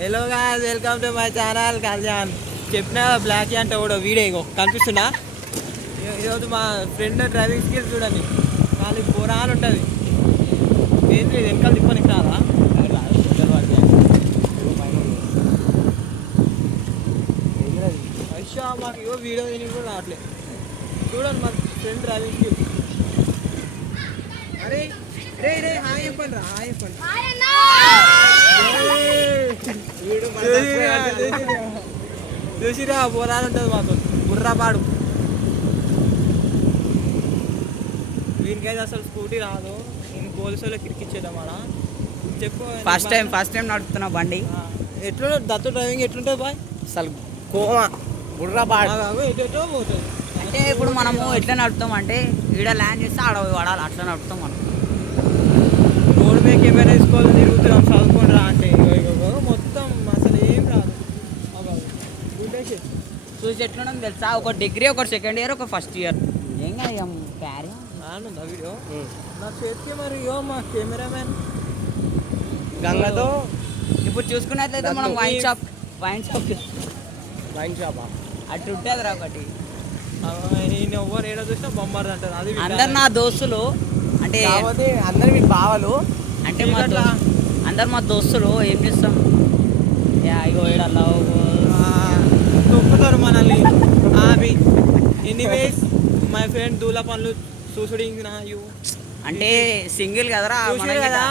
Hello guys, welcome to my channel Kalyan. చెప్పిన black అంటే కూడా వీడియో ఇగో కనిపిస్తున్నా. ఈరోజు మా ఫ్రెండ్ డ్రైవింగ్ స్కిల్స్ చూడండి, వాళ్ళు పోరాలు ఉంటుంది. ఏంటి వెనకాల తిప్పనికి రాదా? అయ్యా మాకు ఇగో వీడియో తిని కూడా రావట్లేదు. చూడండి మా ఫ్రెండ్ డ్రైవింగ్ స్కిల్స్. అరే రే రే హాయ్ చెప్పండి రా, హాయ్ చెప్పండి. చూసిరా పోరాలు ఉంటుంది మాకు బుర్రపాడు. వీనికైతే అసలు స్కూటీ రాదు. నేను పోలీసు వాళ్ళకి కిరికిచ్చేద్దాం అలా. చెప్పు. ఫస్ట్ టైం నడుపుతున్నా బండి. ఎట్లుంటుంది దత్తు డ్రైవింగ్? ఎట్లుంటుంది బాయ్? అసలు కోమా బుర్రపాడు. ఎటో పోతుంది. అంటే ఇప్పుడు మనము ఎట్లా నడుపుతాం అంటే ఈడ ల్యాండ్ చేస్తే ఆడ పడాలి, అట్లా నడుపుతాం మనం. రోడ్ మీద కెమెరా తీసుకోవాలి, తిరుగుతున్నాం చదువుకొని రా అంటే మొత్తం అసలు ఏం రాదు. చూసి ఎట్లుండదు తెలుసా, ఒక డిగ్రీ, ఒక సెకండ్ ఇయర్, ఒక ఫస్ట్ ఇయర్. ఏం కాదు క్యారీ ఉందా వీడియో నా చేతికి. మరి ఇగో మా కెమెరామెన్ గంగతో ఇప్పుడు చూసుకున్నట్లయితే మనం వైన్ షాప్ అటు ఉంటుంది రా ఒకటి. ఈయన ఎవ్వరు ఏడో చూసినా బొమ్మరు అంటారు. అది అందరు నా దోస్తులు, అంటే అందరు మీకు బావలు. అంటే అందరు మా దోస్తులు. ఏం చేస్తాం ఇగో ఏడల్లా తొక్కుతారు మనల్ని. అవి ఎనీవేస్ మై ఫ్రెండ్ దూల పనులు చూసుడింగ్ యూ. అంటే సింగిల్ కదరా కదా,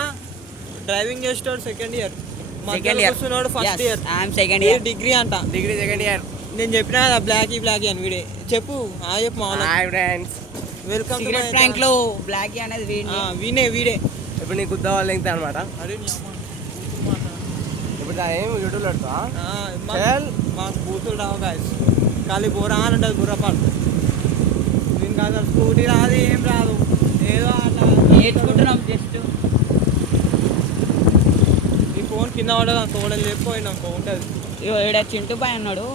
డ్రైవింగ్ చేస్తాడు సెకండ్ ఇయర్, కూర్చున్నాడు first year, second year degree అంట. Degree second year. నేను చెప్పినా కదా బ్లాకీ అని వీడే. చెప్పు చెప్పు మా వెల్కమ్ టు ఫ్రాంక్ లో బ్లాకీ అనేది వీడే. ఇప్పుడు నీకు గుద్ద వాళ్ళు ఎంత అనమాట. అరే ఇప్పుడు ఏం యూట్యూబ్లో మాకు బూతులు రావు గాయస్, ఖాళీ బుర్రా అని ఉంటుంది బుర్రపాటు. దీనికి అసలు స్కూటీ రాదు, ఏం రాదు, ఏదో అట్లా నేర్చుకుంటున్నాం జస్ట్. ఈ ఫోన్ కింద పడదు, తోడలు లేకపోయినా ఉంటుంది. ఏడ చింటూ బాయ్ అన్నాడు,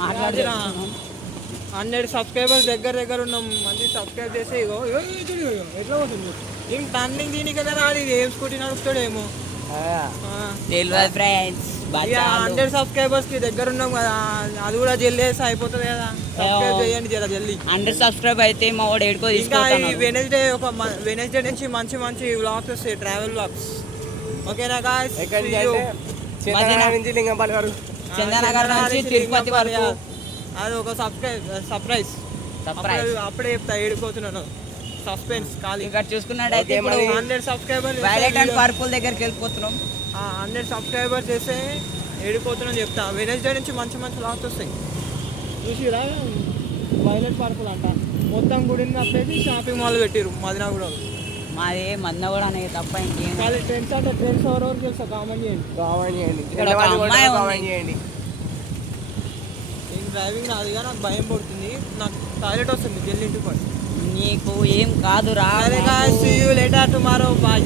మాట్లాడినా 100 సబ్స్క్రైబర్స్ దగ్గర ఉన్నాం. మంచి సబ్స్క్రైబ్ చేస్తే ఇగో ఎట్లా పోతుంది. ఏం టర్నింగ్ దీని కదా రాదు, ఇది ఏం స్కూటీ నడుపుతాడేమో. 100 సబ్స్క్రైబర్స్ కి దగ్గర ఉన్నాం కదా, అది కూడా జల్దీ వేస్తే అయిపోతుంది కదా. సబ్స్క్రైబ్ చేయండి జర జల్దీ. 100 సబ్స్క్రైబ్ అయితే మా వాడు ఏడుకో. ఇంకా ఈ వెనస్డే నుంచి మంచి వ్లాగ్స్ వస్తాయి, ట్రావెల్ వ్లాగ్స్. ఓకేనా గాయ్స్? చందనగర్ నుంచి తిరుపతి వరకు అది ఒక సర్ప్రైజ్. అప్పుడే చెప్తా, ఏడిపోతున్నాను. సస్పెన్స్ ఖాళీ. ఇక్కడ చూసుకున్నట్టయితే ఇప్పుడు 100 సబ్స్క్రైబర్స్ వైలెట్ అండ్ పర్పుల్ దగ్గరికి వెళ్ళిపోతున్నాం. 100 సబ్స్క్రైబర్స్ చేస్తే ఏడిపోతున్నాం చెప్తా. వెనస్డే నుంచి మంచి వ్లాగ్స్ వస్తాయి. చూసిరా వైలెట్ పర్పుల్ అంట, మొత్తం గుడిని తప్పేసి షాపింగ్ మాల్ పెట్టిరు మదినాగూడలో. మాది మదనగూడ అనేది తప్ప ఇంకేం. ట్రెండ్స్ అంటే ట్రెండ్స్ ఎవరెవరు తెలుసా? కామెంట్ చేయండి. నేను డ్రైవింగ్ రాదుగా, నాకు భయం పడుతుంది, నాకు టాయిలెట్ వస్తుంది, జల్లి ఇంటికి. నీకు ఏం కాదురా. సరే guys, see you later tomorrow, bye.